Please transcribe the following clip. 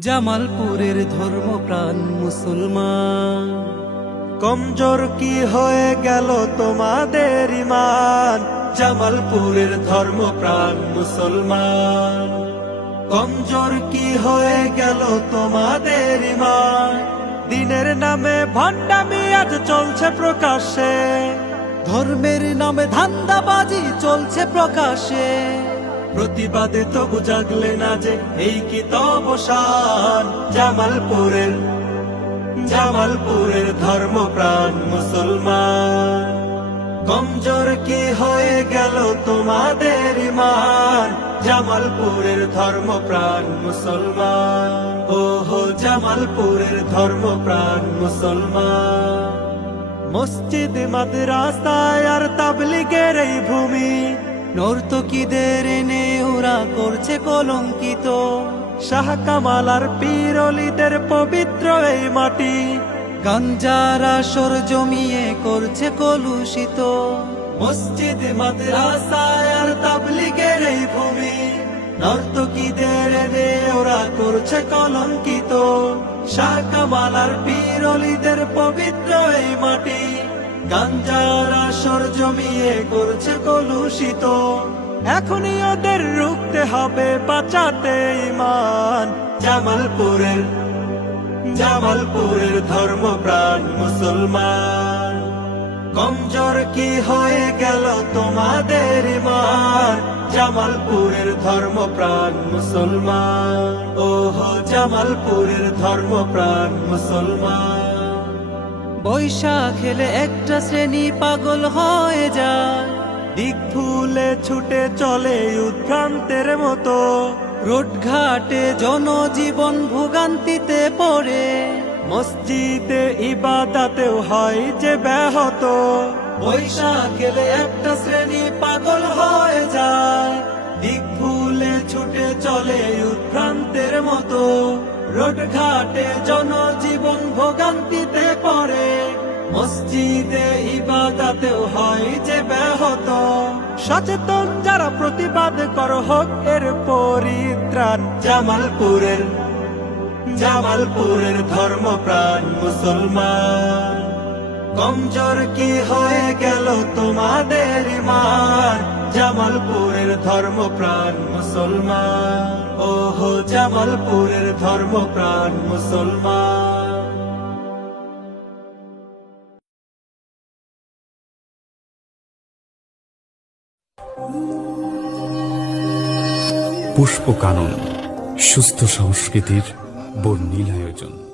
জামালপুরের ধর্মপ্রাণ মুসলমান। কমজোর কি হয়ে গেল তোমাদের ইমান? জামালপুরের ধর্মপ্রাণ মুসলমান। কমজোর কি হয়ে গেল তোমাদের ইমান? দিনের নামে ভণ্ডামি আজ চলছে প্রকাশ্যে। ধর্মের নামে ধান্দাবাজি চলছে প্রকাশে প্রতিবাদে তবু জাগলে না যে এই কি তবসান জামালপুরের জামালপুরের ধর্মপ্রাণ মুসলমান। কমজোর কি হয়ে গেল তোমাদের ইমান? জামালপুরের ধর্মপ্রাণ মুসলমান। ওহো, জামালপুরের ধর্মপ্রাণ মুসলমান। মসজিদ, মাদ্রাসায় আর তাবলিগের এই ভূমি নর্তকীদের এনে ওরা করছে কলঙ্কিত। শাহ কামাল আর পীরলিদের পবিত্র এই মাটি, গাঞ্জার আসর জমিয়ে করছে কলুষিত। মসজিদ, মাদ্রাসায় আর তাবলিগের এই ভূমি, নর্তকীদের এনে ওরা করছে কলঙ্কিত। শাহ কামাল আর পীরলিদের পবিত্র এই মাটি গাঞ্জার আসর জমিয়ে করছে কলুষিত। এখনই ওদের রুখতে হবে বাঁচাতে ইমান। জামালপুরের জামালপুরের ধর্মপ্রাণ মুসলমান। কমজোর কি হয়ে গেল তোমাদের ইমান? জামালপুরের ধর্মপ্রাণ মুসলমান। ওহো, জামালপুরের ধর্মপ্রাণ মুসলমান। বৈশাখ এলে একটা শ্রেণি পাগল হয়ে যায়। দিক ফুলে ছুটে চলে উদ্ভ্রান্তের মতো। রোড ঘাটে জনজীবন ভোগান্তিতে পড়ে। মসজিদে ইবাদাতেও হয় যে ব্যাহত। বৈশাখ এলে একটা শ্রেণি পাগল হয়ে যায়। দিক ফুলে ছুটে চলে উদ্ভ্রান্তের মতো। রোড ঘাটে জনজীবন ভোগান্তিতে ইবাদাতেও হয় যে ব্যাহত। সচেতন যারা প্রতিবাদ কর হোক এর পরিত্রাণ। জামালপুরের জামালপুরের ধর্মপ্রাণ মুসলমান। কমজোর কি হয়ে গেল তোমাদের ইমান? জামালপুরের ধর্মপ্রাণ মুসলমান। ওহো, জামালপুরের ধর্মপ্রাণ মুসলমান। পুষ্পকানন সুস্থ সংস্কৃতির বর্ণিল আয়োজন।